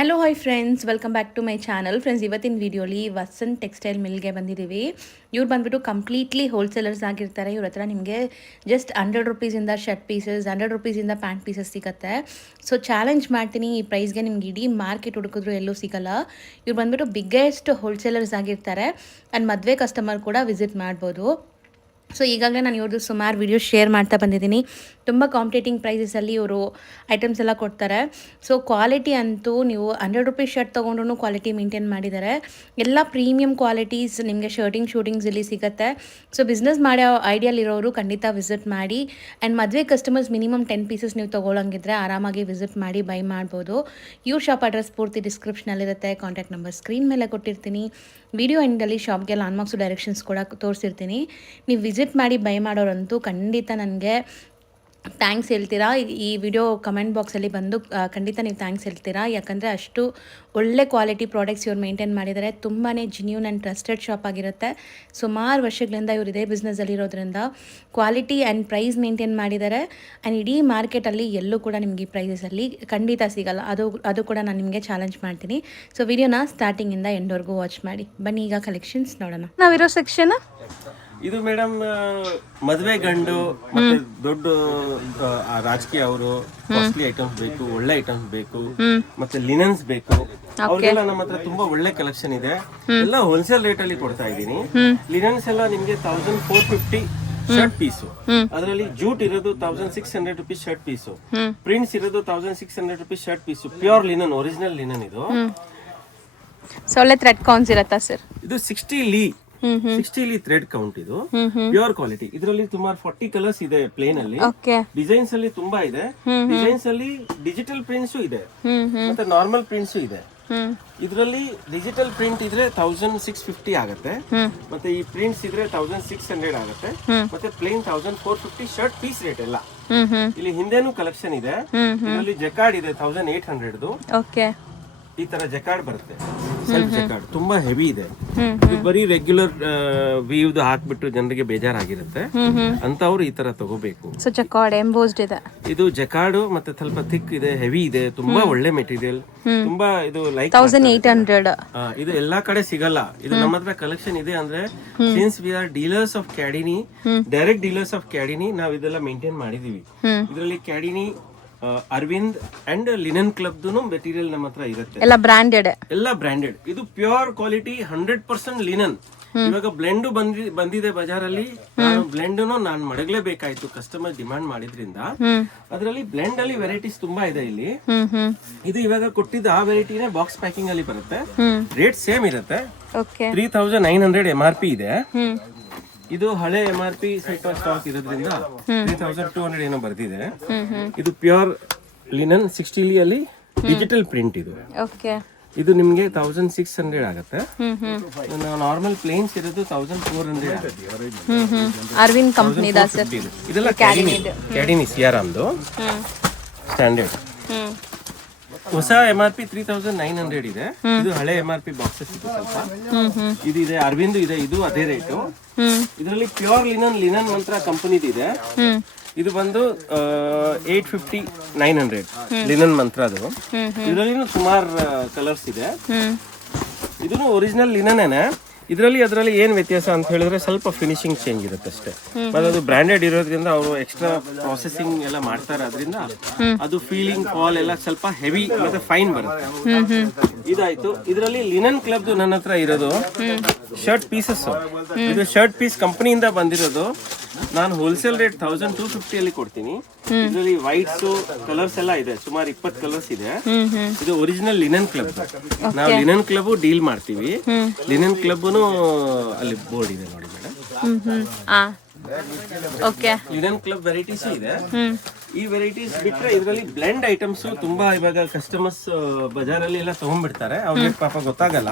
Hello hi friends, welcome back to my channel. Friends, ಇವತ್ತಿನ ವಿಡಿಯೋಲಿ Vasant textile ಮಿಲ್ಗೆ ಬಂದಿದ್ದೀವಿ. ಇವ್ರು ಬಂದುಬಿಟ್ಟು ಕಂಪ್ಲೀಟ್ಲಿ ಹೋಲ್ಸೇಲರ್ಸ್ ಆಗಿರ್ತಾರೆ. ಇವ್ರ ಹತ್ರ ನಿಮಗೆ ಜಸ್ಟ್ 100 ರುಪೀಸಿಂದ ಶರ್ಟ್ ಪೀಸಸ್, 100 ರುಪೀಸಿಂದ ಪ್ಯಾಂಟ್ ಪೀಸಸ್ ಸಿಗುತ್ತೆ. ಸೊ ಚಾಲೆಂಜ್ ಮಾಡ್ತೀನಿ, ಈ ಪ್ರೈಸ್ಗೆ ನಿಮ್ಗೆ ಇಡೀ ಮಾರ್ಕೆಟ್ ಹುಡುಕಿದ್ರು ಎಲ್ಲೂ ಸಿಗಲ್ಲ. ಇವ್ರು ಬಂದುಬಿಟ್ಟು ಬಿಗ್ಗೆಸ್ಟ್ ಹೋಲ್ಸೇಲರ್ಸ್ ಆಗಿರ್ತಾರೆ. ಆ್ಯಂಡ್ ಮದುವೆ ಕಸ್ಟಮರ್ ಕೂಡ ವಿಸಿಟ್ ಮಾಡ್ಬೋದು. ಸೊ ಈಗಾಗಲೇ ನಾನು ಇವ್ರದ್ದು ಸುಮಾರು ವೀಡಿಯೋಸ್ ಶೇರ್ ಮಾಡ್ತಾ ಬಂದಿದ್ದೀನಿ. ತುಂಬ ಕಾಂಪಿಟೇಟಿಂಗ್ ಪ್ರೈಸಸಲ್ಲಿ ಇವರು ಐಟಮ್ಸ್ ಎಲ್ಲ ಕೊಡ್ತಾರೆ. ಸೊ ಕ್ವಾಲಿಟಿ ಅಂತೂ ನೀವು 100 ರುಪೀಸ್ ಶರ್ಟ್ ತೊಗೊಂಡ್ರೂ ಕ್ವಾಲಿಟಿ ಮೇಂಟೈನ್ ಮಾಡಿದ್ದಾರೆ. ಎಲ್ಲ ಪ್ರೀಮಿಯಂ ಕ್ವಾಲಿಟೀಸ್ ನಿಮಗೆ ಶೂಟಿಂಗ್ಸ್ ಇಲ್ಲಿ ಸಿಗುತ್ತೆ. ಸೊ ಬಿಸ್ನೆಸ್ ಮಾಡೋ ಐಡಿಯಲ್ಲಿರೋರು ಖಂಡಿತ ವಿಸಿಟ್ ಮಾಡಿ. ಆ್ಯಂಡ್ ಮದುವೆ ಕಸ್ಟಮರ್ಸ್ ಮಿನಿಮಮ್ 10 ಪೀಸಸ್ ನೀವು ತೊಗೊಳಂಗಿದ್ರೆ ಆರಾಮಾಗಿ ವಿಸಿಟ್ ಮಾಡಿ ಬೈ ಮಾಡ್ಬೋದು. ಇವ್ರ ಶಾಪ್ ಅಡ್ರೆಸ್ ಪೂರ್ತಿ ಡಿಸ್ಕ್ರಿಪ್ಷನಲ್ಲಿರುತ್ತೆ. ಕಾಂಟ್ಯಾಕ್ಟ್ ನಂಬರ್ ಸ್ಕ್ರೀನ್ ಮೇಲೆ ಕೊಟ್ಟಿರ್ತೀನಿ. ವಿಡಿಯೋ ಎಂಡಲ್ಲಿ ಶಾಪ್ಗೆ ಲ್ಯಾಂಡ್ಮಾರ್ಕ್ಸು ಡೈರೆಕ್ಷನ್ಸ್ ಕೂಡ ತೋರಿಸಿರ್ತೀನಿ. ನೀವು ವಿಸಿಟ್ ಮಾಡಿ ಬೈ ಮಾಡೋರಂತೂ ಖಂಡಿತ ನನಗೆ ಥ್ಯಾಂಕ್ಸ್ ಹೇಳ್ತೀರಾ. ಈ ವಿಡಿಯೋ ಕಮೆಂಟ್ ಬಾಕ್ಸಲ್ಲಿ ಬಂದು ಖಂಡಿತ ನೀವು ಥ್ಯಾಂಕ್ಸ್ ಹೇಳ್ತೀರಾ. ಯಾಕಂದರೆ ಅಷ್ಟು ಒಳ್ಳೆ ಕ್ವಾಲಿಟಿ ಪ್ರಾಡಕ್ಟ್ಸ್ ಇವ್ರು ಮೇಂಟೈನ್ ಮಾಡಿದ್ದಾರೆ. ತುಂಬಾ ಜಿನ್ಯೂನ್ ಆ್ಯಂಡ್ ಟ್ರಸ್ಟೆಡ್ ಶಾಪ್ ಆಗಿರುತ್ತೆ. ಸುಮಾರು ವರ್ಷಗಳಿಂದ ಇವರು ಇದೇ ಬಿಸ್ನೆಸ್ಸಲ್ಲಿರೋದ್ರಿಂದ ಕ್ವಾಲಿಟಿ ಆ್ಯಂಡ್ ಪ್ರೈಸ್ ಮೇಂಟೈನ್ ಮಾಡಿದ್ದಾರೆ. ಆ್ಯಂಡ್ ಇಡೀ ಮಾರ್ಕೆಟಲ್ಲಿ ಎಲ್ಲೂ ಕೂಡ ನಿಮಗೆ ಈ ಪ್ರೈಸಸಲ್ಲಿ ಖಂಡಿತ ಸಿಗಲ್ಲ. ಅದು ಕೂಡ ನಾನು ನಿಮಗೆ ಚಾಲೆಂಜ್ ಮಾಡ್ತೀನಿ. ಸೊ ವಿಡಿಯೋನ ಸ್ಟಾರ್ಟಿಂಗಿಂದ ಎಂಡ್ವರೆಗೂ ವಾಚ್ ಮಾಡಿ. ಬನ್ನಿ ಈಗ ಕಲೆಕ್ಷನ್ಸ್ ನೋಡೋಣ. ನಾವಿರೋ ಸೆಕ್ಷನ್ ಇದು ಮೇಡಮ್ ಮದುವೆ ಗಂಡು ಮತ್ತೆ ದೊಡ್ಡ ರಾಜಕೀಯ ಅವರು ಕಾಸ್ಟ್ಲಿ ಐಟಮ್ಸ್ ಬೇಕು, ಒಳ್ಳೆ ಐಟಮ್ಸ್ ಬೇಕು, ಮತ್ತೆ ಲಿನನ್ಸ್ ಬೇಕು. ಅವ್ರಿಗೆಲ್ಲ ನಮ್ಮ ಹತ್ರ ತುಂಬಾ ಒಳ್ಳೆ ಕಲೆಕ್ಷನ್ ಇದೆ. ಎಲ್ಲ ಹೋಲ್ಸೇಲ್ ರೇಟ್ ಅಲ್ಲಿ ಕೊಡ್ತಾ ಇದ್ದೀನಿ. ಲಿನನ್ಸ್ ಎಲ್ಲ ನಿಮ್ಗೆ 1450 ಶರ್ಟ್ ಪೀಸು. ಅದರಲ್ಲಿ ಜೂಟ್ ಇರೋದು 1600 ರುಪೀಸ್ ಶರ್ಟ್ ಪೀಸು. ಪ್ರಿಂಟ್ಸ್ ಇರೋದು 1600 rupees shirt piece. Pure linen, original linen ಇದು. ಒಳ್ಳೆ ಥ್ರೆಡ್ ಕೌಂಟ್ಸ್ ಇರುತ್ತಾ ಸರ್? ಇದು 60 ಲೀ ಥ್ರೆಡ್ ಕೌಂಟ್. ಇದು ಪ್ಯೂರ್ ಕ್ವಾಲಿಟಿ. ಇದರಲ್ಲಿ ಸುಮಾರು 40 ಕಲರ್ಸ್ ಇದೆ. ಪ್ಲೇನ್ ಅಲ್ಲಿ ಡಿಸೈನ್ಸ್ ಅಲ್ಲಿ ತುಂಬಾ ಇದೆ. ಡಿಸೈನ್ಸ್ ಅಲ್ಲಿ ಡಿಜಿಟಲ್ ಪ್ರಿಂಟ್ಸ್ ಇದೆ ಮತ್ತೆ ನಾರ್ಮಲ್ ಪ್ರಿಂಟ್ಸ್ ಇದೆ. ಇದರಲ್ಲಿ ಡಿಜಿಟಲ್ ಪ್ರಿಂಟ್ ಇದ್ರೆ 1650 ಆಗುತ್ತೆ, ಮತ್ತೆ ಈ ಪ್ರಿಂಟ್ಸ್ ಇದ್ರೆ 1600 ಆಗುತ್ತೆ, ಮತ್ತೆ ಪ್ಲೇನ್ 1450 ಶರ್ಟ್ ಪೀಸ್ ರೇಟ್ ಎಲ್ಲ. ಇಲ್ಲಿ ಹಿಂದೆನೂ ಕಲೆಕ್ಷನ್ ಇದೆ. ಇದರಲ್ಲಿ ಜಕಾರ್ಡ್ ಇದೆ 1800. ಈ ತರ ಜಕಾರ್ಡ್ ಬರುತ್ತೆ, ಸೆಲ್ಫ್ ಜಕಾರ್ಡ್. ತುಂಬಾ ಹೆವಿ ಇದೆ. ಇದು ಬರೀ ರೆಗ್ಯುಲರ್ ವೀವ್ ಹಾಕ್ಬಿಟ್ಟು ಜನರಿಗೆ ಬೇಜಾರಾಗಿರುತ್ತೆ ಅಂತವ್ರು ಈ ತರ ತಗೋಬೇಕು. ಜಕಾರ್ಡ್ ಎಂಬೋಸ್ಡ್ ಇದೆ. ಇದು ಜಕಾರ್ಡ್ ಮತ್ತೆ ಸ್ವಲ್ಪ ಥಿಕ್ ಇದೆ, ಹೆವಿ ಇದೆ, ತುಂಬಾ ಒಳ್ಳೆ ಮೆಟೀರಿಯಲ್. ತುಂಬಾ ಇದು ಲೈಕ್ 1800. ಇದು ಎಲ್ಲಾ ಕಡೆ ಸಿಗಲ್ಲ. ಇದು ನಮ್ಮ ಹತ್ರ ಕಲೆಕ್ಷನ್ ಇದೆ. ಅಂದ್ರೆ since we are dealers of Cadini, direct dealers of Cadini, ನಾವು ಇದೆಲ್ಲ ಮೇಂಟೈನ್ ಮಾಡಿದೀವಿ. ಇದರಲ್ಲಿ Cadini, Arvind and linen club material ನಮ್ಮ ಹತ್ರ ಇರುತ್ತೆ. ಎಲ್ಲ ಬ್ರಾಂಡೆಡ್. ಇದು ಪ್ಯೂರ್ ಕ್ವಾಲಿಟಿ 100% ಲಿನನ್. ಇವಾಗ ಬ್ಲೆಂಡ್ ಬಂದಿದೆ ಬಜಾರಲ್ಲಿ. ಬ್ಲೆಂಡ್ ನಾನು ಮಡಗಲೇಬೇಕಾಯ್ತು, ಕಸ್ಟಮರ್ ಡಿಮಾಂಡ್ ಮಾಡಿದ್ರಿಂದ. ಅದರಲ್ಲಿ ಬ್ಲೆಂಡ್ ಅಲ್ಲಿ ವೆರೈಟೀಸ್ ತುಂಬಾ ಇದೆ ಇಲ್ಲಿ. ಇದು ಇವಾಗ ಕೊಟ್ಟಿದ್ದ ಆ ವೆರೈಟಿನೇ ಬಾಕ್ಸ್ ಪ್ಯಾಕಿಂಗ್ ಅಲ್ಲಿ ಬರುತ್ತೆ. ರೇಟ್ ಸೇಮ್ ಇರುತ್ತೆ. 3900 MRP ಇದೆ. ಇದು ಹಳೆ MRP ಸೆಟ್ ಆಫ್ ಸ್ಟಾಕ್ ಇರೋದ್ರಿಂದ 3200 ಏನೋ ಬರ್ತಿದೆ. ಇದು ಪ್ಯೂರ್ ಲಿನನ್ 60 ಲೀ ಅಲ್ಲಿ ಡಿಜಿಟಲ್ ಪ್ರಿಂಟ್. ಇದು ನಿಮ್ಗೆ 1600 ಆಗುತ್ತೆ. ನಾರ್ಮಲ್ ಪ್ಲೇನ್ಸ್ ಇರೋದು 1400 ಅರವಿಂದ್ ಕಂಪನಿ. ಇದೆಲ್ಲ ಕ್ಯಾಡಿನಿ ಸಿಯಾರಾಮ್ದು ಸ್ಟ್ಯಾಂಡರ್ಡ್. ಹೊಸ MRP 3900 ಇದೆ. ಇದು ಹಳೆ MRP ಬಾಕ್ಸಸ್ ಇದೆ ಸ್ವಲ್ಪ. ಇದು ಇದೆ, ಅರವಿಂದ್ ಇದೆ, ಇದು ಅದೇ ರೇಟು. ಇದರಲ್ಲಿ ಪ್ಯೂರ್ ಲಿನನ್ ಮಂತ್ರ ಕಂಪನಿದು ಇದೆ. ಇದು ಬಂದು 850 900 ಲಿನನ್ ಮಂತ್ರ. ಅದು ಇದರಲ್ಲಿ ಸುಮಾರು ಕಲರ್ಸ್ ಇದೆ. ಇದನ್ನು ಒರಿಜಿನಲ್ ಲಿನನ್. ಅದರಲ್ಲಿ ಏನ್ ವ್ಯತ್ಯಾಸ ಅಂತ ಹೇಳಿದ್ರೆ ಸ್ವಲ್ಪ ಫಿನಿಶಿಂಗ್ ಚೇಂಜ್ ಇರುತ್ತೆ ಅಷ್ಟೇ. ಮತ್ತೆ ಅದು ಬ್ರಾಂಡೆಡ್ ಇರೋದ್ರಿಂದ ಅವರು ಎಕ್ಸ್ಟ್ರಾ ಪ್ರಾಸೆಸಿಂಗ್ ಎಲ್ಲ ಮಾಡ್ತಾರೆ. ಅದರಿಂದ ಅದು ಫೀಲಿಂಗ್ ಫಾಲ್ ಎಲ್ಲ ಸ್ವಲ್ಪ ಹೆವಿ ಮತ್ತೆ ಫೈನ್ ಬರುತ್ತೆ. ಇದಾಯ್ತು. ಇದರಲ್ಲಿ ಲಿನನ್ ಕ್ಲಬ್ ನನ್ನ ಹತ್ರ ಇರೋದು ಶರ್ಟ್ ಪೀಸಸ್. ಇದು ಶರ್ಟ್ ಪೀಸ್ ಕಂಪನಿಯಿಂದ ಬಂದಿರೋದು. ನಾನು ಹೋಲ್ಸೇಲ್ ರೇಟ್ 1250 ಅಲ್ಲಿ ಕೊಡ್ತೀನಿ. ಇದರಲ್ಲಿ ವೈಟ್ಸ್ ಕಲರ್ಸ್ ಎಲ್ಲ ಇದೆ, ಸುಮಾರು 20 ಕಲರ್ಸ್ ಇದೆ. ಇದು ಒರಿಜಿನಲ್ ಲಿನನ್ ಕ್ಲಬ್. ನಾವು ಲಿನನ್ ಕ್ಲಬ್ ಡೀಲ್ ಮಾಡ್ತೀವಿ. ಲಿನನ್ ಕ್ಲಬ್ ಅಲ್ಲಿ ಬೋರ್ಡ್ ಇದೆ ನೋಡಿ ಮೇಡಮ್. ಲಿನನ್ ಕ್ಲಬ್ ವೆರೈಟೀಸ್ ಇದೆ. ಈ ವೆರೈಟೀಸ್ ಬಿಟ್ರೆ ಇದರಲ್ಲಿ ಬ್ಲೆಂಡ್ ಐಟಮ್ಸ್ ತುಂಬಾ ಇವಾಗ ಕಸ್ಟಮರ್ಸ್ ಬಜಾರಲ್ಲಿ ಎಲ್ಲ ತಗೊಂಡ್ಬಿಡ್ತಾರೆ. ಅವ್ರಿಗೆ ಪಾಪ ಗೊತ್ತಾಗಲ್ಲ.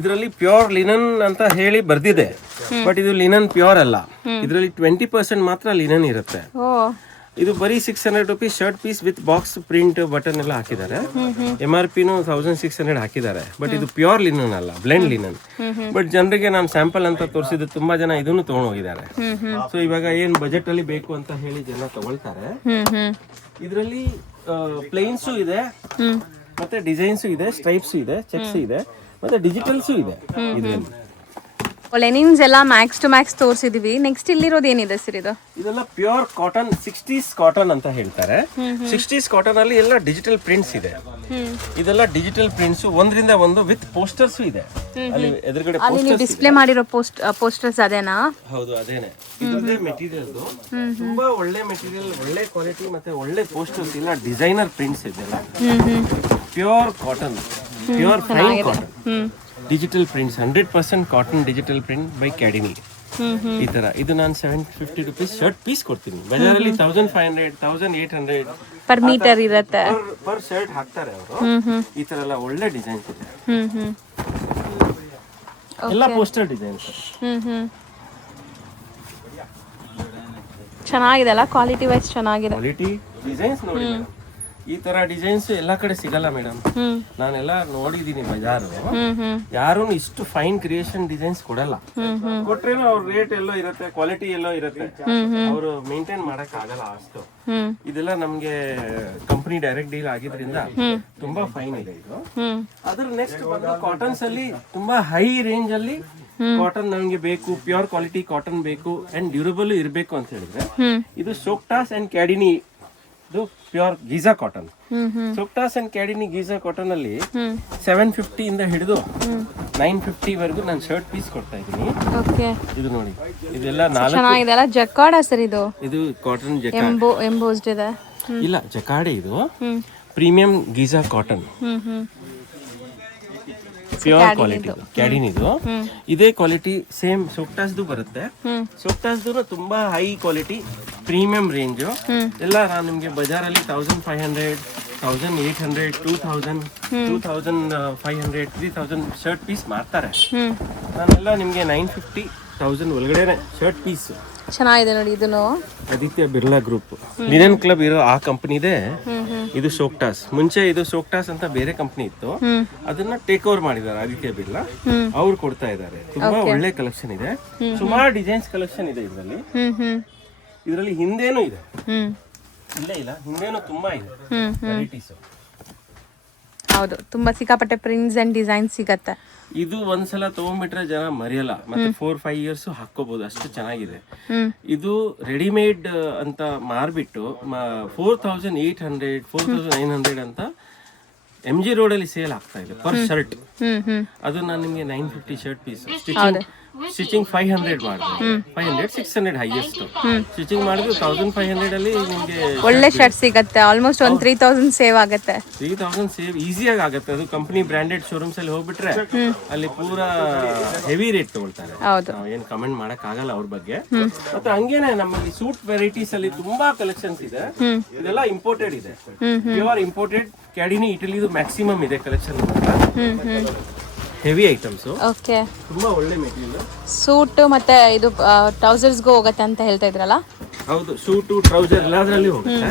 ಇದರಲ್ಲಿ ಪ್ಯೂರ್ ಲಿನನ್ ಅಂತ ಹೇಳಿ ಬರ್ದಿದೆ, ಬಟ್ ಇದು ಲಿನನ್ ಪ್ಯೂರ್ ಅಲ್ಲ. ಇದರಲ್ಲಿ 20% ಮಾತ್ರ ಲಿನನ್ ಇರುತ್ತೆ. ಇದು ಬರೀ 600 rupees shirt piece with box print button ಎಲ್ಲ ಹಾಕಿದ್ದಾರೆ. MRP 1600 ಹಾಕಿದ್ದಾರೆ. ಬಟ್ ಇದು ಪ್ಯೂರ್ ಲಿನನ್ ಅಲ್ಲ, ಬ್ಲೆಂಡ್ ಲಿನನ್. ಬಟ್ ಜನರಿಗೆ ನಾನು ಸ್ಯಾಂಪಲ್ ಅಂತ ತೋರಿಸಿದ್ದು ತುಂಬಾ ಜನ ಇದನ್ನು ತಗೊಂಡು ಹೋಗಿದ್ದಾರೆ. ಸೊ ಇವಾಗ ಏನ್ ಬಜೆಟ್ ಅಲ್ಲಿ ಬೇಕು ಅಂತ ಹೇಳಿ ಜನ ತಗೊಳ್ತಾರೆ. ಇದರಲ್ಲಿ ಪ್ಲೇನ್ಸು ಇದೆ, ಮತ್ತೆ ಡಿಸೈನ್ಸ್ ಇದೆ, ಸ್ಟ್ರೈಪ್ಸ್ ಇದೆ, ಚೆಕ್ಸ್ ಇದೆ, ಮತ್ತೆ ಡಿಜಿಟಲ್ಸು ಇದೆ ಇದರಲ್ಲಿ. ಲೆನಿನ್ಸ್ ಎಲ್ಲ ಮ್ಯಾಕ್ಸ್ ಟು ಮ್ಯಾಕ್ಸ್ ತೋರಿಸಿದೀವಿ. ನೆಕ್ಸ್ಟ್ ಇಲ್ಲಿರೋದು ಏನಿದೆ ಸರ್ ಇದು? ಇದೆಲ್ಲ ಪ್ಯೂರ್ ಕಾಟನ್, 60s ಕಾಟನ್ ಅಂತ ಹೇಳ್ತಾರೆ. 60s ಕಾಟನ್ ಅಲ್ಲಿ ಎಲ್ಲ ಡಿಜಿಟಲ್ ಪ್ರಿಂಟ್ಸ್ ಇದೆ. ಇದೆಲ್ಲ ಡಿಜಿಟಲ್ ಪ್ರಿಂಟ್ಸ್, ಒಂದರಿಂದ ಒಂದು ವಿತ್ ಪೋಸ್ಟರ್ಸ್ ಇದೆ. ಅಲ್ಲಿ ಎದುರುಗಡೆ ಡಿಸ್ಪ್ಲೇ ಮಾಡಿರೋ ಪೋಸ್ಟರ್ಸ್ ಅದೇನಾ? ಹೌದು, ಅದೇನೆ. ಇದೇ ಮೆಟೀರಿಯಲ್ ತುಂಬಾ ಒಳ್ಳೆ ಮೆಟೀರಿಯಲ್, ಒಳ್ಳೆ ಕ್ವಾಲಿಟಿ, ಮತ್ತೆ ಒಳ್ಳೆ ಪೋಸ್ಟರ್ಸ್ ಇಲ್ಲ, ಡಿಸೈನರ್ ಪ್ರಿಂಟ್ಸ್ ಇದೆಲ್ಲ. Pure cotton, pure fine cotton, digital prints, 100% cotton digital print by Cadini. ಈ ತರ ಇದು ನಾನು 750 ರುಪೀಸ್ ಶರ್ಟ್ ಪೀಸ್ ಕೊಡ್ತೀನಿ. ಬಜಾರಲ್ಲಿ 1500, 1800 ಪರ್ ಮೀಟರ್ ಇರುತ್ತೆ, ಪರ್ ಶರ್ಟ್ ಹಾಕ್ತಾರೆ ಅವರು. ಈ ತರ ಎಲ್ಲ ಒಳ್ಳೆ ಡಿಸೈನ್ಸ್ ಇದೆ, ಎಲ್ಲ ಪೋಸ್ಟರ್ ಡಿಸೈನ್ಸ್. ಚೆನ್ನಾಗಿದೆ ಅಲ್ಲ, ಕ್ವಾಲಿಟಿ ವೈಸ್ ಚೆನ್ನಾಗಿದೆ. ಕ್ವಾಲಿಟಿ ಡಿಸೈನ್ಸ್ ನೋಡಿ ಮೇಡಮ್, ಈ ತರ ಡಿಸೈನ್ಸ್ ಎಲ್ಲಾ ಕಡೆ ಸಿಗಲ್ಲ ಮೇಡಮ್. ನಾನೆಲ್ಲ ನೋಡಿದೀನಿ ಬಜಾರು, ಯಾರು ಇಷ್ಟು ಫೈನ್ ಕ್ರಿಯೇಷನ್ ಡಿಸೈನ್ಸ್ ಕೊಡಲ್ಲ. ಕೊಟ್ರೇನು ಅವ್ರ ರೇಟ್ ಎಲ್ಲೋ ಇರುತ್ತೆ, ಕ್ವಾಲಿಟಿ ಎಲ್ಲೋ ಇರುತ್ತೆ, ಅವರು ಮೇಂಟೈನ್ ಮಾಡಕ್ ಆಗಲ್ಲ ಅಷ್ಟು. ಇದೆಲ್ಲ ನಮ್ಗೆ ಕಂಪನಿ ಡೈರೆಕ್ಟ್ ಡೀಲ್ ಆಗಿದ್ರಿಂದ ತುಂಬಾ ಫೈನ್ ಇದೆ ಇದು. ಅದ್ರ ನೆಕ್ಸ್ಟ್ ಬಂದು ಕಾಟನ್ಸ್ ಅಲ್ಲಿ ತುಂಬಾ ಹೈ ರೇಂಜ್ ಅಲ್ಲಿ ಕಾಟನ್ ನಮ್ಗೆ ಬೇಕು, ಪ್ಯೂರ್ ಕ್ವಾಲಿಟಿ ಕಾಟನ್ ಬೇಕು ಅಂಡ್ ಡ್ಯೂರಬಲ್ ಇರಬೇಕು ಅಂತ ಹೇಳಿದ್ರೆ ಇದು ಸೋಕ್ಟಾಸ್ ಅಂಡ್ ಕ್ಯಾಡಿನಿ ಇದು pure Giza cotton. Soktas and Cadini Giza cotton ಅಲ್ಲಿ 750 ಇಂದ ಹಿಡಿದು 950 ವರೆಗೂ ನಾನು ಶರ್ಟ್ ಪೀಸ್ ಕೊಡ್ತಾ ಇದ್ದೀನಿ. ಇದು ನೋಡಿ, ಇದೆಲ್ಲ 4 ಚೆನ್ನಾಗಿದೆ ಜಕಾರ್ಡ್ ಸರ್ ಇದು. ಇದು ಕಾಟನ್ ಎಂಬೋಸ್ಡ್ ಇದೆ, ಇಲ್ಲ ಜಕಾರ್ಡ್. ಇದು premium Giza cotton, pure quality Cadini. ಇದು ಇದೇ ಕ್ವಾಲಿಟಿ ಸೇಮ್ ಸೋಕ್ಟಾಸ್ದು ಬರುತ್ತೆ. ಸೋಕ್ಟಾಸ್ದು ತುಂಬಾ ಹೈ ಕ್ವಾಲಿಟಿ ಪ್ರೀಮಿಯಂ ರೇಂಜ್ ಎಲ್ಲ. ನಾನು ನಿಮ್ಗೆ ಬಜಾರಲ್ಲಿ 1500, 1800, 2000, 2500, 3000 ಶರ್ಟ್ ಪೀಸ್ ಮಾರ್ತಾರೆ. ನಾನೆಲ್ಲ ನಿಮ್ಗೆ 950, 1000 ಒಳಗಡೆ ಶರ್ಟ್ ಪೀಸ್. ಚೆನ್ನಾಗಿದೆ ನೋಡಿ. ಇದನ್ನು Aditya Birla group linen club ಇರೋ ಆ ಕಂಪನಿದೆ ಇದು ಸೋಕ್ಟಾಸ್. ಮುಂಚೆ ಇದು ಸೋಕ್ಟಾಸ್ ಅಂತ ಬೇರೆ ಕಂಪನಿ ಇತ್ತು, ಅದನ್ನ ಟೇಕ್ ಓವರ್ ಮಾಡಿದ್ದಾರೆ ಆದಿತ್ಯ ಬಿರ್ಲಾ. ಅವ್ರು ಕೊಡ್ತಾ ಇದ್ದಾರೆ. ತುಂಬಾ ಒಳ್ಳೆ ಕಲೆಕ್ಷನ್ ಇದೆ, ಸುಮಾರು ಡಿಸೈನ್ಸ್ ಕಲೆಕ್ಷನ್ ಇದೆ ಇದರಲ್ಲಿ. ಇದರಲ್ಲಿ ಹಿಂದೇನು ಇದೆ, ಇಲ್ಲ ಹಿಂದೇನು ತುಂಬಾ ಇದೆ ವೆರೈಟೀಸ್. ಹೌದು, ತುಂಬಾ ಸಿಕ್ಕಾಪಟ್ಟೆ ಪ್ರಿಂಟ್ಸ್ ಅಂಡ್ ಡಿಸೈನ್ ಸಿಗತ್ತೆ. ಇದು ಒಂದ್ಸಲ ತಗೊಂಡ್ಬಿಟ್ರೆ ಜನ ಮರೆಯಲ್ಲ, ಮತ್ತೆ 4-5 ಇಯರ್ಸ್ ಹಾಕೋಬಹುದು, ಅಷ್ಟು ಚೆನ್ನಾಗಿದೆ. ಇದು ರೆಡಿಮೇಡ್ ಅಂತ ಮಾರ್ಬಿಟ್ಟು 4800, 4900 ಅಂತ MG ರೋಡ್ ಅಲ್ಲಿ ಸೇಲ್ ಆಗ್ತಾ ಇದೆ ಪರ್ ಶರ್ಟ್. ಅದು ನಾನು ನಿಮ್ಗೆ 950 ಶರ್ಟ್ ಪೀಸ್ ಸ್ಟಿಚಿಂಗ್ 500 ಮಾಡಿದೆ, 500, 600 ಹೈಯೆಸ್ಟ್ ಸ್ಟಿಚಿಂಗ್ ಮಾಡಿದ್ರು. 1500 ಅಲ್ಲಿ ನಿಮ್ಗೆ ಒಳ್ಳೆ ಶರ್ಟ್ ಸಿಗತ್ತೆ. ಆಲ್ಮೋಸ್ಟ್ ಒಂದು 3000 ಸೇವ್ ಆಗುತ್ತೆ. 3000 ಸೇವ್ ಈಸಿಯಾಗಿ ಆಗುತ್ತೆ. ಅದು ಕಂಪನಿ ಬ್ರಾಂಡೆಡ್ ಶೋರೂಮ್ಸ್ ಅಲ್ಲಿ ಹೋಗ್ಬಿಟ್ರೆ ಅಲ್ಲಿ ಪೂರಾ ಹೆವಿ ರೇಟ್ ತಗೊಳ್ತಾರೆ. ಏನ್ ಕಮೆಂಟ್ ಮಾಡಕ್ ಆಗಲ್ಲ ಅವ್ರ ಬಗ್ಗೆ. ಮತ್ತೆ ಹಂಗೇನೆ ನಮ್ಮಲ್ಲಿ ಸೂಟ್ ವೆರೈಟೀಸ್ ಅಲ್ಲಿ ತುಂಬಾ ಕಲೆಕ್ಷನ್ಸ್ ಇದೆ. ಇದೆಲ್ಲ ಇಂಪೋರ್ಟೆಡ್ ಇದೆ, ಪ್ಯೂರ್ ಇಂಪೋರ್ಟೆಡ್ ಕ್ಯಾಡಿನಿ ಇಟಲಿದು ಮ್ಯಾಕ್ಸಿಮಮ್ ಇದೆ ಕಲೆಕ್ಷನ್. ಹೆವಿ ಐಟಮ್ಸ್, ತುಂಬಾ ಒಳ್ಳೆ ಮೆಟೀರಿಯಲ್. ಸೂಟ್ ಮತ್ತೆ ಇದು ಟ್ರೌಸರ್ಸ್ಗೂ ಹೋಗುತ್ತೆ ಅಂತ ಹೇಳ್ತಾ ಇದ್ರಲ್ಲ? ಹೌದು, ಸೂಟು ಟ್ರೌಸರ್ ಎಲ್ಲದರಲ್ಲಿ ಹೋಗುತ್ತೆ.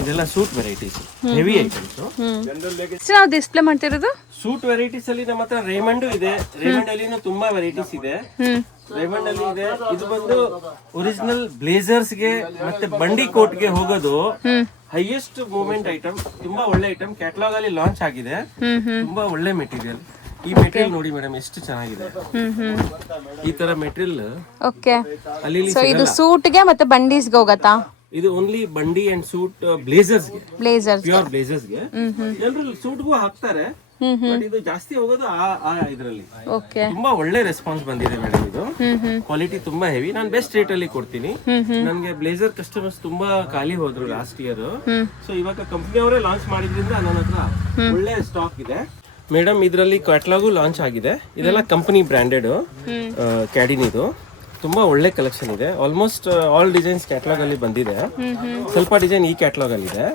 ಇದೆಲ್ಲ ಸೂಟ್ ವೆರೈಟೀಸ್, ಹೆವಿ ಐಟಮ್ಸ್. ನಾವು ಡಿಸ್ಪ್ಲೇ ಮಾಡ್ತಿರೋದು ಸೂಟ್ ವೆರೈಟೀಸ್ ಅಲ್ಲಿ ನಮ್ಮ ಹತ್ರ ರೇಮಂಡ್ ಇದೆ. ರೇಮಂಡ್ ಅಲ್ಲಿ ತುಂಬಾ ವೆರೈಟೀಸ್ ಇದೆ. ರೇಮಂಡ್ ಅಲ್ಲಿ ಇದೆ, ಇದು ಬಂದು ಒರಿಜಿನಲ್ ಬ್ಲೇಸರ್ಸ್ ಗೆ ಮತ್ತೆ ಬಂಡಿ ಕೋಟ್ ಗೆ ಹೋಗೋದು ಹೈಯೆಸ್ಟ್ ಮೂವ್ಮೆಂಟ್ ಐಟಮ್. ತುಂಬಾ ಒಳ್ಳೆ ಐಟಮ್, ಕ್ಯಾಟಲಾಗ್ ಅಲ್ಲಿ ಲಾಂಚ್ ಆಗಿದೆ. ತುಂಬಾ ಒಳ್ಳೆ ಮೆಟೀರಿಯಲ್. ಈ ಮೆಟೀರಿಯಲ್ ನೋಡಿ ಮೇಡಮ್, ಎಷ್ಟು ಚೆನ್ನಾಗಿದೆ. ಈ ತರ ಮೆಟೀರಿಯಲ್ ಅಲ್ಲಿ ಇದು ಸೂಟ್ಗೆ ಮತ್ತೆ ಬಂಡೀಸ್ಗೆ ಹೋಗತ್ತಾ? ಇದು ಓನ್ಲಿ ಬಂಡಿ ಅಂಡ್ ಸೂಟ್ ಬ್ಲೇಸರ್ಸ್ ಗೆ, ಪ್ಯೂರ್ ಬ್ಲೇಸರ್ಸ್ ಗೆ. ಜನರಲ್ ಸೂಟ್ಗೂ ಹಾಕ್ತಾರೆ, ಬಟ್ ಇದು ಜಾಸ್ತಿ ಹೋಗೋದು ಆ ಇದರಲ್ಲಿ. ತುಂಬಾ ಒಳ್ಳೆ ರೆಸ್ಪಾನ್ಸ್ ಬಂದಿದೆ ಮೇಡಮ್. ಇದು ಕ್ವಾಲಿಟಿ ತುಂಬಾ ಹೆವಿ. ನಾನು ಬೆಸ್ಟ್ ರೇಟ್ ಅಲ್ಲಿ ಕೊಡ್ತೀನಿ. ನನ್ಗೆ ಬ್ಲೇಸರ್ ಕಸ್ಟಮರ್ಸ್ ತುಂಬಾ ಖಾಲಿ ಹೋದ್ರು ಲಾಸ್ಟ್ ಇಯರ್. ಸೊ ಇವಾಗ ಕಂಪನಿ ಅವರೇ ಲಾಂಚ್ ಮಾಡಿದ್ರಿಂದ ನನ್ನ ಹತ್ರ ಒಳ್ಳೆ ಸ್ಟಾಕ್ ಇದೆ ಮೇಡಮ್. ಇದರಲ್ಲಿ ಕ್ಯಾಟಲಾಗು ಲಾಂಚ್ ಆಗಿದೆ. ಇದೆಲ್ಲ ಕಂಪನಿ ಬ್ರಾಂಡೆಡ್ ಕ್ಯಾಡಿನಿದು. ತುಂಬಾ ಒಳ್ಳೆ ಕಲೆಕ್ಷನ್ ಇದೆ. ಆಲ್ಮೋಸ್ಟ್ ಆಲ್ ಡಿಸೈನ್ಸ್ ಕ್ಯಾಟಲಾಗ್ ಅಲ್ಲಿ ಬಂದಿದೆ. ಸ್ವಲ್ಪ ಡಿಸೈನ್ ಈ ಕ್ಯಾಟಲಾಗ್ ಅಲ್ಲಿ ಇದೆ.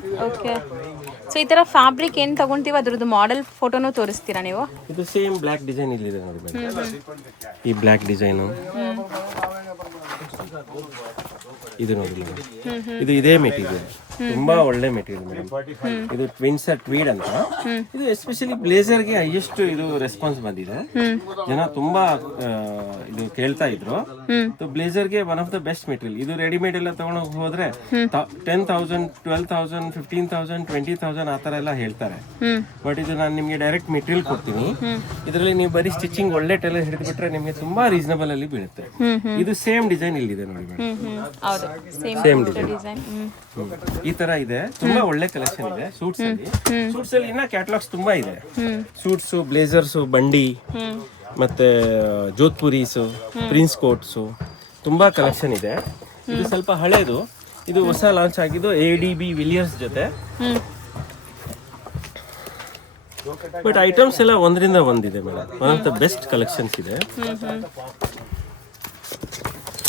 ಸೊ ಈ ತರ ಫ್ಯಾಬ್ರಿಕ್ ಏನ್ ತಗೊಂತೀವಿ ಅದ್ರದ್ದು ಮಾಡೆಲ್ ಫೋಟೋನು ತೋರಿಸ್ತೀರಾ ನೀವು? ಇದು ಸೇಮ್ ಬ್ಲಾಕ್ ಡಿಸೈನ್ ಇಲ್ಲಿ ಇದೆ ನೋಡಿ ಮೇಡಮ್. ಈ ಬ್ಲಾಕ್ ಡಿಸೈನ್ ಇದು ನೋಡಿ ಮೇಡಮ್. ಇದು ಇದೇ ಮೆಟೀರಿಯಲ್, ತುಂಬಾ ಒಳ್ಳೆ ಮೆಟೀರಿಯಲ್ ಮೇಡಮ್. ಇದು ಟ್ವಿನ್ಸರ್ ಟ್ವೀಡ್ ಅಂತ. ಇದು ಎಸ್ಪೆಷಲಿ ಬ್ಲೇಸರ್ಗೆ ಹೈಯೆಸ್ಟ್ ಇದು ರೆಸ್ಪಾನ್ಸ್ ಬಂದಿದೆ. ಜನ ತುಂಬಾ ಇದು ಕೇಳ್ತಾ ಇದ್ರು. ಬ್ಲೇಸರ್ಗೆ one of the best material ಇದು. ರೆಡಿಮೇಡ್ ಎಲ್ಲ ತಗೊಂಡು ಹೋದ್ರೆ 10,000 12,000 15,000 20,000 ಆ ತರ ಎಲ್ಲ ಹೇಳ್ತಾರೆ. ಬಟ್ ಇದು ನಾನು ನಿಮ್ಗೆ ಡೈರೆಕ್ಟ್ ಮೆಟೀರಿಯಲ್ ಕೊಡ್ತೀನಿ. ಇದರಲ್ಲಿ ನೀವು ಬರೀ ಸ್ಟಿಚಿಂಗ್ ಒಳ್ಳೆ ಟೈಲರ್ ಹಿಡಿದು ಬಿಟ್ರೆ ನಿಮ್ಗೆ ತುಂಬಾ ರೀಸನಬಲ್ ಅಲ್ಲಿ ಬೀಳುತ್ತೆ. ಇದು ಸೇಮ್ ಡಿಸೈನ್ ಇಲ್ಲಿದೆ ನೋಡಿ ಮೇಡಮ್, ಸೇಮ್ ಡಿಸೈನ್ ಈ ತರ ಇದೆ. ತುಂಬಾ ಒಳ್ಳೆ ಕಲೆಕ್ಷನ್ ಇದೆ ಸೂಟ್ಸ್ ಅಲ್ಲಿ. ಸೂಟ್ಸ್ ಅಲ್ಲಿ ಇನ್ನ ಕ್ಯಾಟಲಾಗ್ಸ್ ತುಂಬಾ ಇದೆ. ಸೂಟ್ಸ್, ಬ್ಲೇಸರ್ಸ್, ಬಂಡಿ, ಮತ್ತೆ ಜೋಧ್ಪುರೀಸ್, ಪ್ರಿನ್ಸ್ ಕೋಟ್ಸ್, ತುಂಬಾ ಕಲೆಕ್ಷನ್ ಇದೆ. ಇದು ಸ್ವಲ್ಪ ಹಳೇದು, ಇದು ಹೊಸ ಲಾಂಚ್ ಆಗಿದ್ದು ADB ವಿಲಿಯರ್ಸ್ ಜೊತೆ. ಬಟ್ ಐಟಮ್ಸ್ ಎಲ್ಲ ಒಂದರಿಂದ ಒಂದಿದೆ madam. One of the best collections ಇದೆ.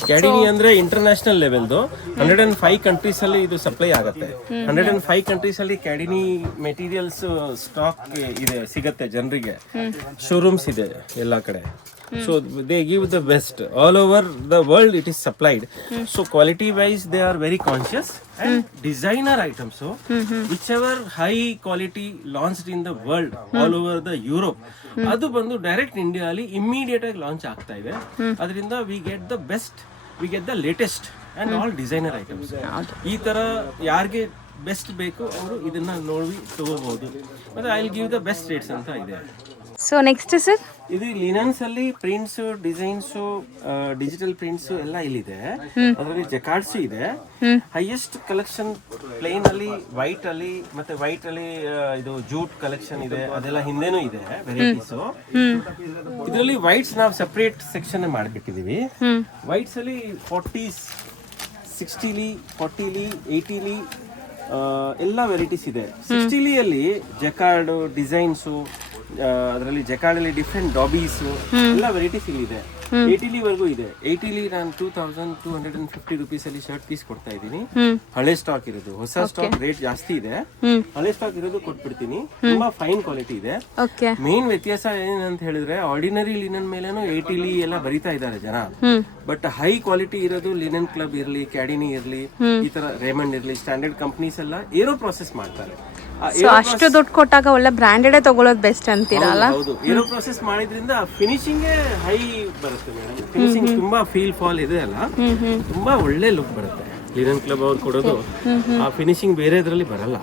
ಕ್ಯಾಡಿನಿ ಅಂದ್ರೆ ಇಂಟರ್ನ್ಯಾಷನಲ್ ಲೆವೆಲ್ದು 105 ಕಂಟ್ರೀಸ್ ಅಲ್ಲಿ ಇದು ಸಪ್ಲೈ ಆಗುತ್ತೆ. 105 ಕಂಟ್ರೀಸ್ ಅಲ್ಲಿ ಕ್ಯಾಡಿನಿ ಮೆಟೀರಿಯಲ್ಸ್ ಸ್ಟಾಕ್ ಇದೆ, ಸಿಗತ್ತೆ ಜನರಿಗೆ. ಶೋರೂಮ್ಸ್ ಇದೆ ಎಲ್ಲ ಕಡೆ. So they give the best all over the world. It is supplied. So quality wise they are very conscious, and designer items, so whichever high quality launched in the world all over the Europe, adu bandu direct India ali immediate agi launch aagta ಇದೆ. ಅದರಿಂದ we get the best, we get the latest and all designer items. ಈ ತರ ಯಾರಿಗೆ best ಬೇಕು ಅವರು ಇದನ್ನ ನೋಡಿ ತಗೋಬಹುದು. ಮತ್ತೆ I will give the best rates ಅಂತ ಇದೆ. ಸೊ ನೆಕ್ಸ್ಟ್ ಸರ್, ಇದು ಲಿನನ್ಸ್ ಅಲ್ಲಿ ಪ್ರಿಂಟ್ಸ್, ಡಿಸೈನ್ಸ್, ಡಿಜಿಟಲ್ ಪ್ರಿಂಟ್ಸ್ ಎಲ್ಲ ಇಲ್ಲಿದೆ. ಅದರಲ್ಲಿ ಜಕಾರ್ಡ್ಸ್ ಇದೆ. ಹೈಯೆಸ್ಟ್ ಕಲೆಕ್ಷನ್ ಪ್ಲೇನ್ ಅಲ್ಲಿ, ವೈಟ್ ಅಲ್ಲಿ, ಮತ್ತೆ ವೈಟ್ ಅಲ್ಲಿ ಇದು ಜೂಟ್ ಕಲೆಕ್ಷನ್ ಇದೆ. ಅದೆಲ್ಲ ಹಿಂದೆನೂ ಇದೆ ವೆರೈಟೀಸ್. ಇದರಲ್ಲಿ ವೈಟ್ಸ್ ನಾವು ಸೆಪರೇಟ್ ಸೆಕ್ಷನ್ ಮಾಡಿಬಿಟ್ಟಿದೀವಿ. ವೈಟ್ಸ್ ಅಲ್ಲಿ 40s, 60ಲಿ, 40ಲಿ, 80ಲಿ ಎಲ್ಲ ವೆರೈಟೀಸ್ ಇದೆ. 60ಲಿ ಅಲ್ಲಿ ಜಕಾರ್ಡ್ ಡಿಸೈನ್ಸು, ಅದರಲ್ಲಿ ಜಕಾರ್ಡಲ್ಲಿ ಡಿಫ್ರೆಂಟ್ ಡಾಬೀಸ್ ಎಲ್ಲ ವೆರೈಟೀಸ್ ಇಲ್ಲಿ ಇದೆ. 80ಲಿ ವರ್ಗೂ ಇದೆ. 80ಲಿ ನಾನು 2,250 ರುಪೀಸ್ ಅಲ್ಲಿ ಶರ್ಟ್ ಪೀಸ್ ಕೊಡ್ತಾ ಇದ್ದೀನಿ. ಹಳೆ ಸ್ಟಾಕ್ ಇರೋದು, ಹೊಸ ಸ್ಟಾಕ್ ರೇಟ್ ಜಾಸ್ತಿ ಇದೆ. ಹಳೆ ಸ್ಟಾಕ್ ಇರೋದು ಕೊಟ್ಬಿಡ್ತೀನಿ. ತುಂಬಾ ಫೈನ್ ಕ್ವಾಲಿಟಿ ಇದೆ. ಮೇನ್ ವ್ಯತ್ಯಾಸ ಏನಂತ ಹೇಳಿದ್ರೆ, ಆರ್ಡಿನರಿ ಲಿನನ್ ಮೇಲೇನು 80ಲಿ ಎಲ್ಲ ಬರಿತಾ ಇದ್ದಾರೆ ಜನ. ಬಟ್ ಹೈ ಕ್ವಾಲಿಟಿ ಇರೋದು ಲಿನನ್ ಕ್ಲಬ್ ಇರ್ಲಿ, ಕ್ಯಾಡಿನಿ ಇರ್ಲಿ, ಈ ತರ ರೇಮಂಡ್ ಇರ್ಲಿ, ಸ್ಟ್ಯಾಂಡರ್ಡ್ ಕಂಪನೀಸ್ ಎಲ್ಲ ಏರೋ ಪ್ರಾಸೆಸ್ ಮಾಡ್ತಾರೆ. ಅಷ್ಟು ದುಡ್ಡು ಕೊಟ್ಟಾಗ ಒಳ್ಳೆ ಬ್ರಾಂಡೆಡ್ ತಗೊಳ್ಳೋದು ಬೆಸ್ಟ್ ಅಂತೀರಲ್ಲ? ಹೌದು, ಏರೋ ಪ್ರೊಸೆಸ್ ಮಾಡಿದ್ರಿಂದ ಫಿನಿಶಿಂಗ್ ಹೈ ಬರುತ್ತೆ ಮೇಡಮ್. ಫಿನಿಶಿಂಗ್ ತುಂಬಾ ಫೀಲ್ ಫಾಲ್ ಇದೆ ಅಲ್ಲ, ತುಂಬಾ ಒಳ್ಳೆ ಲುಕ್ ಬರುತ್ತೆ. ಲಿನನ್ ಕ್ಲಬ್ ಅವ್ರು ಕೊಡೋದು ಆ ಫಿನಿಶಿಂಗ್ ಬೇರೆ ಇದ್ರಲ್ಲಿ ಬರಲ್ಲ.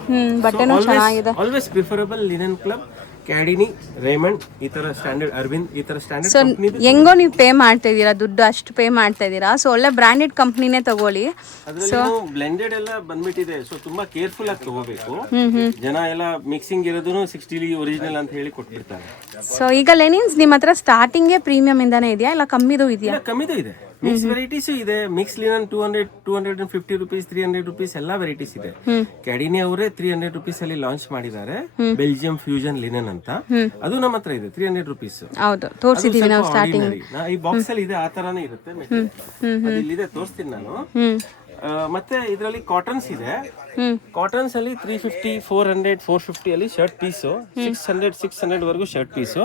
Always preferable linen club, Cadini, Raymond, ಈ ತರ ಸ್ಟ್ಯಾಂಡರ್ಡ್, ಅರವಿಂದ್, ಈ ತರ ಸ್ಟ್ಯಾಂಡರ್ಡ್ ಕಂಪನಿ. ಹೆಂಗೋ ನೀವು ಪೇ ಮಾಡ್ತಾ ಇದೀರಾ, ದುಡ್ಡು ಅಷ್ಟು ಪೇ ಮಾಡ್ತಾ ಇದೀರಾ. ಸೊ ಒಳ್ಳೆ ಬ್ರಾಂಡೆಡ್ ಕಂಪ್ನಿನೇ ತಗೊಳ್ಳಿ. ಅದ್ರಲ್ಲಿ ಬ್ಲೆಂಡೆಡ್ ಎಲ್ಲ ಬಂದ್ಬಿಟ್ಟಿದೆ. ಸೊ ತುಂಬಾ ಕೇರ್ಫುಲ್ ಆಗಿ ತಗೋಬೇಕು. ಜನ ಎಲ್ಲ ಮಿಕ್ಸಿಂಗ್ ಇರೋದನ್ನು 60ಲಿ ಒರಿಜಿನಲ್ ಅಂತ ಹೇಳಿ ಕೊಟ್ಬಿಡ್ತಾರೆ. ಸೊ ಈಗ ಲೆನಿನ್ಸ್ ನಿಮ್ಮ ಹತ್ರ ಸ್ಟಾರ್ಟಿಂಗ್ ಪ್ರೀಮಿಯಂ ಇಂದಾನೆ ಇದೆಯಾ, ಇಲ್ಲ ಕಮ್ಮಿದು ಇದೆಯಾ? ಕಮ್ಮಿದು ಇದೆ. ಮಿಕ್ಸ್ ವೆರೈಟೀಸ್ ಇದೆ. ಮಿಕ್ಸ್ ಲಿನನ್ 250 ರುಪೀಸ್, 300 ರುಪೀಸ್ ಎಲ್ಲ ವೆರೈಟೀಸ್ ಇದೆ. ಕ್ಯಾಡಿನಿ ಅವರೇ 300 ರುಪೀಸ್ ಅಲ್ಲಿ ಲಾಂಚ್ ಮಾಡಿದ್ದಾರೆ, ಬೆಲ್ಜಿಯಂ ಫ್ಯೂಷನ್ ಲಿನನ್ ಅಂತ. ಅದು ನಮ್ಮ ಹತ್ರ ಇದೆ 300 ರುಪೀಸ್. ಹೌದು, ತೋರಿಸಿದೀವಿ ನಾವು ಸ್ಟಾರ್ಟಿಂಗ್. ಈ ಬಾಕ್ಸ್ ಅಲ್ಲಿ ಇದೆ, ಆ ತರಾನೇ ಇರುತ್ತೆ. ಇಲ್ಲಿದೆ, ತೋರಿಸ್ತೀನಿ ನಾನು. ಮತ್ತೆ ಇದರಲ್ಲಿ ಕಾಟನ್ಸ್ ಇದೆ. ಕಾಟನ್ಸ್ ಅಲ್ಲಿ 350, 400, 450 ಅಲ್ಲಿ ಶರ್ಟ್ ಪೀಸು. 600 ವರೆಗೂ ಶರ್ಟ್ ಪೀಸು.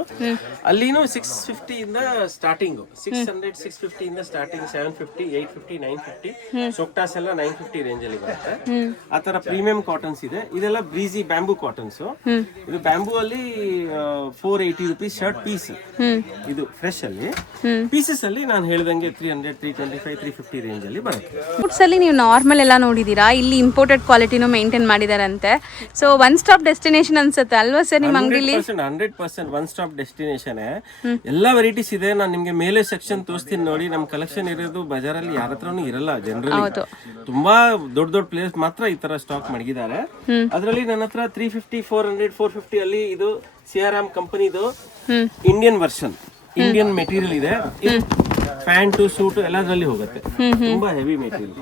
ಅಲ್ಲಿನೂ 650 ಇಂದ ಸ್ಟಾರ್ಟಿಂಗ್. 600, 650 ಇಂದ ಸ್ಟಾರ್ಟಿಂಗ್. 750, 850, 950. ಸೊಕ್ಟಾಸ್ ಎಲ್ಲ 950 ರೇಂಜ್ ಅಲ್ಲಿ ಬರುತ್ತೆ. ಆ ತರ ಪ್ರೀಮಿಯಂ ಕಾಟನ್ಸ್ ಇದೆ. ಇದೆಲ್ಲ ಬ್ರೀಸಿ ಬ್ಯಾಂಬೂ ಕಾಟನ್ಸ್. ಇದು ಬ್ಯಾಂಬೂ ಅಲ್ಲಿ 480 ರುಪೀಸ್ ಶರ್ಟ್ ಪೀಸ್. ಇದು ಫ್ರೆಶ್ ಅಲ್ಲಿ. ಪೀಸಸ್ ಅಲ್ಲಿ ನಾನು ಹೇಳ್ದಂಗೆ 300, 325, 350 ರೇಂಜ್ ಅಲ್ಲಿ ಬರುತ್ತೆ. ನೀವು ನಾರ್ಮಲ್ ಎಲ್ಲ ನೋಡಿದೀರಾ, ಇಲ್ಲಿ ಇಂಪೋರ್ಟೆಡ್ ಕ್ವಾಲಿಟಿನೂ ಮೇಂಟೈನ್ ಮಾಡಿದಾರಂತೆ. ಸೊ ಒನ್ ಸ್ಟಾಪ್ ಡೆಸ್ಟಿನೇಷನ್ ಅನ್ಸುತ್ತೆ ಅಲ್ವಾ ಸರ್ ನಿಮ್ಮ ಅಂಗಡಿಲಿ? 100% ಒನ್ ಸ್ಟಾಪ್ ಡೆಸ್ಟಿನೇಷನ್. ಎಲ್ಲಾ ವೆರೈಟೀಸ್ ಇದೆ. ನಾನು ನಿಮ್ಗೆ ಮೇಲೆ ಸೆಕ್ಷನ್ ತೋರಿಸ್ತೀನಿ ನೋಡಿ. ನಮ್ ಕಲೆಕ್ಷನ್ ಇರೋದು ಬಜಾರಲ್ಲಿ ಯಾರ ಹತ್ರನೂ ಇರಲ್ಲ. ಜನರಲಿ ತುಂಬಾ ದೊಡ್ಡ ದೊಡ್ಡ ಪ್ಲೇಸ್ ಮಾತ್ರ ಈ ತರ ಸ್ಟಾಕ್ ಮಡಗಿದ್ದಾರೆ. ಅದರಲ್ಲಿ ನನ್ನ ಹತ್ರ 350, 400, 450 ಅಲ್ಲಿ ಇದು ಸಿಆರ್ಎಂ ಕಂಪನಿದು ಇಂಡಿಯನ್ ವರ್ಷನ್, ಇಂಡಿಯನ್ ಮೆಟೀರಿಯಲ್ ಇದೆ. ಪ್ಯಾಂಟು, ಸೂಟು ಎಲ್ಲದರಲ್ಲಿ ಹೋಗುತ್ತೆ. ತುಂಬಾ ಹೆವಿ ಮೆಟೀರಿಯಲ್.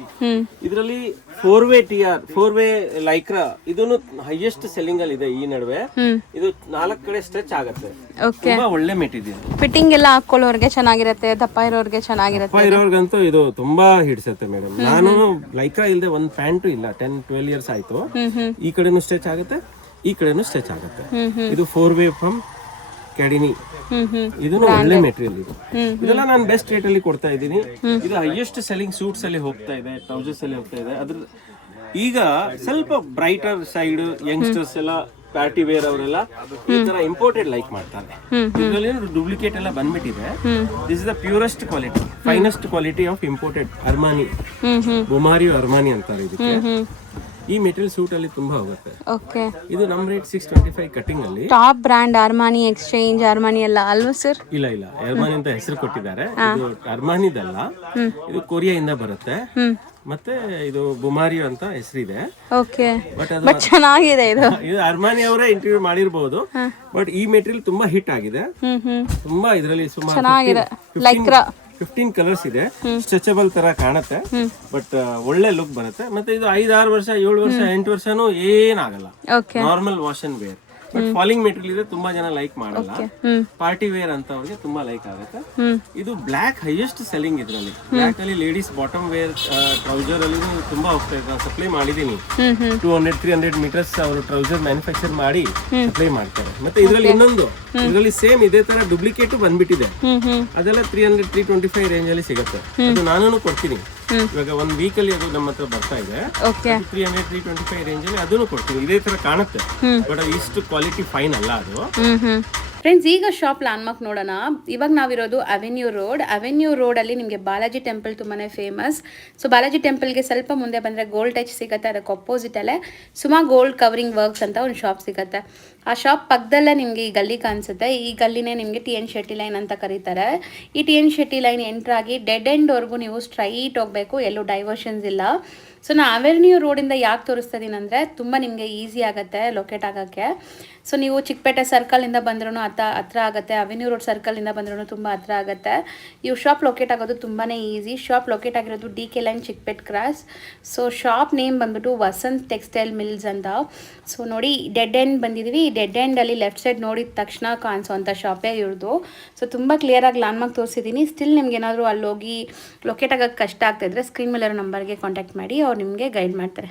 ಇದರಲ್ಲಿ 4-ವೇ TR, 4-ವೇ ಲೈಕ್ರಾ, ಇದನ್ನು ಹೈಯೆಸ್ಟ್ ಸೆಲ್ಲಿಂಗ್ ಅಲ್ಲಿ ಇದೆ ಈ ನಡುವೆ. ಇದು 4 ಕಡೆ ಸ್ಟ್ರೆಚ್ ಆಗುತ್ತೆ. ತುಂಬಾ ಒಳ್ಳೆ ಮೆಟೀರಿಯಲ್. ಫಿಟ್ಟಿಂಗ್ ಎಲ್ಲ ಹಾಕೊಳ್ಳೋರ್ಗೆ ಚೆನ್ನಾಗಿರುತ್ತೆ, ದಪ್ಪ ಇರೋರ್ಗೆ ಚೆನ್ನಾಗಿರುತ್ತೆ. ದಪ್ಪ ಇರೋರ್ಗಂತೂ ಇದು ತುಂಬಾ ಹಿಡ್ಸತ್ತೆ ಮೇಡಮ್. ನಾನು ಲೈಕ್ರಾ ಇಲ್ಲದೆ ಒಂದ್ ಪ್ಯಾಂಟು ಇಲ್ಲ, 10-12 ಇಯರ್ಸ್ ಆಯ್ತು. ಈ ಕಡೆನೂ ಸ್ಟ್ರೆಚ್ ಆಗುತ್ತೆ, ಈ ಕಡೆನೂ ಸ್ಟ್ರೆಚ್ ಆಗುತ್ತೆ. ಇದು 4-ವೇ ಫ್ರಮ್ ಕ್ಯಾಡಿನಿ. ಇದನ್ನು ಒಳ್ಳೆ ಮೆಟೀರಿಯಲ್. ಇದು ಇದೆಲ್ಲ ನಾನು ಬೆಸ್ಟ್ ರೇಟ್ ಅಲ್ಲಿ ಕೊಡ್ತಾ ಇದ್ದೀನಿ. ಇದು ಹೈಯೆಸ್ಟ್ ಸೆಲ್ಲಿಂಗ್ ಸೂಟ್ಸ್ ಅಲ್ಲಿ ಹೋಗ್ತಾ ಇದೆ, ಟ್ರೌಸರ್ಸ್ ಅಲ್ಲಿ ಹೋಗ್ತಾ ಇದೆ. ಅದ್ರ ಈಗ ಸ್ವಲ್ಪ ಬ್ರೈಟರ್ ಸೈಡ್ ಯಂಗ್ಸ್ಟರ್ಸ್ ಎಲ್ಲ ಪಾರ್ಟಿ ವೇರ್ ಅವರೆಲ್ಲ ಈ ತರ ಇಂಪೋರ್ಟೆಡ್ ಲೈಕ್ ಮಾಡ್ತಾರೆ. ಇದರಲ್ಲಿ ಡೂಪ್ಲಿಕೇಟ್ ಎಲ್ಲ ಬಂದ್ಬಿಟ್ಟಿದೆ. This is the purest quality, finest quality of imported Armani, ಬುಮಾರಿ ಅರ್ಮಾನಿ ಅಂತಾರೆ ಇದಕ್ಕೆ. ಈ ಮೆಟೀರಿಯಲ್ ಸೂಟ್ ಅಲ್ಲಿ ತುಂಬಾ ಹೋಗುತ್ತೆ. ಓಕೆ, ಇದು ನಮ್ಮ ರೇಟ್ 625 ಕಟಿಂಗ್ ಅಲ್ಲಿ. ಟಾಪ್ ಬ್ರ್ಯಾಂಡ್ ಅರ್ಮಾನಿ, ಎಕ್ಸ್ಚೇಂಜ್ ಅರ್ಮಾನಿ ಎಲ್ಲ ಅಲ್ವಾ ಸರ್? ಇಲ್ಲ ಅರ್ಮಾನಿ ಅಂತ ಹೆಸರು ಕೊಟ್ಟಿದ್ದಾರೆ. ಇದು ಅರ್ಮಾನಿದಲ್ಲ, ಇದು ಕೊರಿಯಾದಿಂದ ಬರುತ್ತೆ. ಮತ್ತೆ ಇದು ಬುಮಾರಿ ಅಂತ ಹೆಸರಿದೆ. ಓಕೆ, ಬಟ್ ಚೆನ್ನಾಗಿದೆ ಇದು. ಇದು ಅರ್ಮಾನಿ ಅವರೇ ಇಂಟರ್ವ್ಯೂ ಮಾಡಿರಬಹುದು, ಬಟ್ ಈ ಮೆಟೀರಿಯಲ್ ತುಂಬಾ ಹಿಟ್ ಆಗಿದೆ. ತುಂಬಾ ಇದರಲ್ಲಿ ಸುಮಾರು 15 ಕಲರ್ಸ್ ಇದೆ. ಸ್ಟ್ರೆಚಬಲ್ ತರ ಕಾಣುತ್ತೆ, ಬಟ್ ಒಳ್ಳೆ ಲುಕ್ ಬರುತ್ತೆ. ಮತ್ತೆ ಇದು 5-6 ವರ್ಷ 7 ವರ್ಷ 8 ವರ್ಷನೂ ಏನಾಗಲ್ಲ. Normal wash and wear, but falling material ಇದೆ. ತುಂಬಾ ಜನ ಲೈಕ್ ಮಾಡಲ್ಲ. ಪಾರ್ಟಿ ವೇರ್ ಅಂತ ಅವ್ರಿಗೆ ತುಂಬಾ ಲೈಕ್ ಆಗುತ್ತೆ. ಇದು ಬ್ಲಾಕ್ ಹೈಯೆಸ್ಟ್ ಸೆಲ್ಲಿಂಗ್. ಇದರಲ್ಲಿ ಬ್ಲಾಕ್ ಅಲ್ಲಿ ಲೇಡೀಸ್ ಬಾಟಮ್ ವೇರ್ ಟ್ರೌಸರ್ ಅಲ್ಲಿ ತುಂಬಾ ಹೋಗ್ತಾ ಇದೆ. ಸಪ್ಲೈ ಮಾಡಿದೀನಿ 200-300 ಮೀಟರ್ಸ್ ಅವರು ಟ್ರೌಸರ್ ಮ್ಯಾನುಫ್ಯಾಕ್ಚರ್ ಮಾಡಿ ಸಪ್ಲೈ ಮಾಡ್ತಾರೆ. ಮತ್ತೆ ಇದರಲ್ಲಿ ಇನ್ನೊಂದು, ಇದರಲ್ಲಿ ಸೇಮ್ ಇದೇ ತರ ಡೂಪ್ಲಿಕೇಟ್ ಬಂದ್ಬಿಟ್ಟಿದೆ. ಅದೆಲ್ಲ 300-325 ರೇಂಜ್ ಅಲ್ಲಿ ಸಿಗುತ್ತೆ. ಅದು ನಾನು ಕೊಡ್ತೀನಿ. ಇವಾಗ 1 ವೀಕ್ ಅಲ್ಲಿ ಅದು ನಮ್ಮ ಹತ್ರ ಬರ್ತಾ ಇದೆ. 300-325 ರೇಂಜ್ ಅಲ್ಲಿ ಅದನ್ನು ಕೊಡ್ತೀನಿ. ಇದೇ ತರ ಕಾಣುತ್ತೆ, ಬಟ್ ಇಷ್ಟು ಕ್ವಾಲಿಟಿ ಫೈನ್ ಅಲ್ಲ ಅದು. ಫ್ರೆಂಡ್ಸ್, ಈಗ ಶಾಪ್ ಲ್ಯಾಂಡ್ಮಾರ್ಕ್ ನೋಡೋಣ. ಇವಾಗ ನಾವಿರೋದು ಅವೆನ್ಯೂ ರೋಡಲ್ಲಿ ನಿಮಗೆ ಬಾಲಾಜಿ ಟೆಂಪಲ್ ತುಂಬಾ ಫೇಮಸ್. ಸೊ ಬಾಲಾಜಿ ಟೆಂಪಲ್ಗೆ ಸ್ವಲ್ಪ ಮುಂದೆ ಬಂದರೆ ಗೋಲ್ಡ್ ಟಚ್ ಸಿಗುತ್ತೆ. ಅದಕ್ಕೆ ಅಪೋಸಿಟಲ್ಲೇ ಸುಮಾ ಗೋಲ್ಡ್ ಕವರಿಂಗ್ ವರ್ಕ್ಸ್ ಅಂತ ಒಂದು ಶಾಪ್ ಸಿಗುತ್ತೆ. ಆ ಶಾಪ್ ಪಕ್ಕದಲ್ಲೇ ನಿಮಗೆ ಈ ಗಲ್ಲಿ ಕಾಣಿಸುತ್ತೆ. ಈ ಗಲ್ಲಿನೇ ನಿಮಗೆ TN ಶೆಟ್ಟಿ ಲೈನ್ ಅಂತ ಕರೀತಾರೆ. ಈ TN ಶೆಟ್ಟಿ ಲೈನ್ ಎಂಟ್ರಾಗಿ ಡೆಡ್ ಎಂಡ್ವರೆಗೂ ನೀವು ಸ್ಟ್ರೈಟ್ ಹೋಗಬೇಕು, ಎಲ್ಲೂ ಡೈವರ್ಷನ್ಸ್ ಇಲ್ಲ. ಸೊ ನಾನು ಅವೆನ್ಯೂ ರೋಡಿಂದ ಯಾಕೆ ತೋರಿಸ್ತಾ ಇದ್ದೀನಿ ಅಂದರೆ ತುಂಬ ನಿಮಗೆ ಈಸಿ ಆಗುತ್ತೆ ಲೊಕೇಟ್ ಆಗೋಕ್ಕೆ. ಸೊ ನೀವು ಚಿಕ್ಕಪೇಟೆ ಸರ್ಕಲಿಂದ ಬಂದ್ರೂ ಹತ್ರ ಆಗುತ್ತೆ, ಅವೆನ್ಯೂ ರೋಡ್ ಸರ್ಕಲಿಂದ ಬಂದ್ರೂ ತುಂಬ ಹತ್ರ ಆಗುತ್ತೆ. ಇವು ಶಾಪ್ ಲೊಕೇಟ್ ಆಗೋದು ತುಂಬಾ ಈಸಿ. ಶಾಪ್ ಲೊಕೇಟ್ ಆಗಿರೋದು DK line Chikkapete cross. So shop name ಬಂದ್ಬಿಟ್ಟು ವಸಂತ್ ಟೆಕ್ಸ್ಟೈಲ್ ಮಿಲ್ಸ್ ಅಂತ. ಸೊ ನೋಡಿ, ಡೆಡ್ ಎಂಡ್ ಬಂದಿದ್ದೀವಿ. ಈ ಡೆಡ್ ಎಂಡಲ್ಲಿ ಲೆಫ್ಟ್ ಸೈಡ್ ನೋಡಿದ ತಕ್ಷಣ ಕಾಣಿಸೋವಂಥ ಶಾಪೇ ಇವ್ರದ್ದು. ಸೊ ತುಂಬ ಕ್ಲಿಯರಾಗಿ ಲ್ಯಾಂಡ್ಮಾರ್ಕ್ ತೋರಿಸಿದ್ದೀನಿ. ಸ್ಟಿಲ್ ನಿಮ್ಗೆ ಏನಾದರೂ ಅಲ್ಲೋಗಿ ಲೊಕೇಟ್ ಆಗೋಕ್ಕೆ ಕಷ್ಟ ಆಗ್ತಾಯಿದ್ರೆ ಸ್ಕ್ರೀನ್ ಮೇಲೆ ನಂಬರ್ಗೆ ಕಾಂಟ್ಯಾಕ್ಟ್ ಮಾಡಿ, ಅವ್ರು ನಿಮಗೆ ಗೈಡ್ ಮಾಡ್ತಾರೆ.